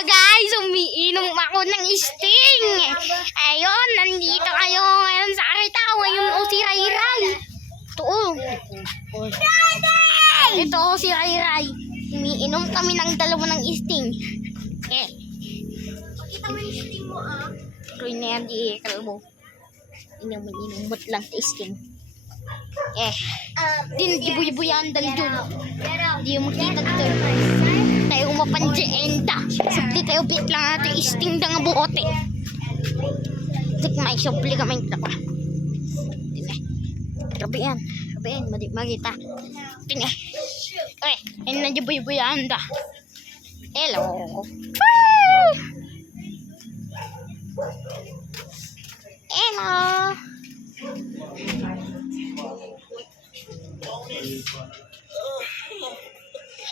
guys, umiinom ako ng Sting. Ayun, nandito kayo ngayon sa Arita. Ngayon si Ray Ray. Ito si Ray Ray. Umiinom kami ng dalawa ng Sting. Pakita mo yung Sting mo Roy na yan, di kalbo. Inom ba't lang sa Sting. Din dal dun. Di mo makita dun. Tayo mapandienda. Sabli tayo bit lang natin Sting da nga buote. Tik may supli kami ito pa. Grabe yan, magita. Tine. Ayun na di buyanda. Hello. Hello.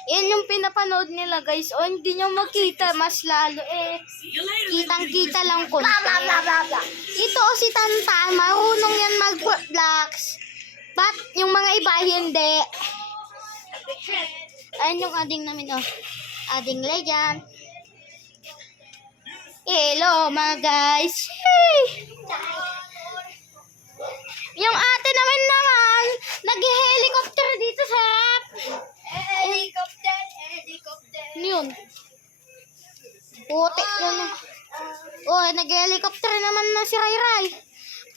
Yan yung pinapanood nila guys. O hindi nyo makita mas lalo kitang-kita lang konti. Ito si Tantan, marunong yan mag-blocks. But yung mga iba hindi. Ayun yung ading namin ading legend. Hello mga guys. Yung ate naman nag-helicopter dito sa Helicopter. ano yun? Puti yun. Nag-helicopter naman na si Ray Ray.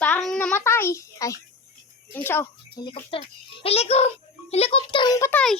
Parang namatay. Ay, yun siya. Helicopter. Helicopter patay.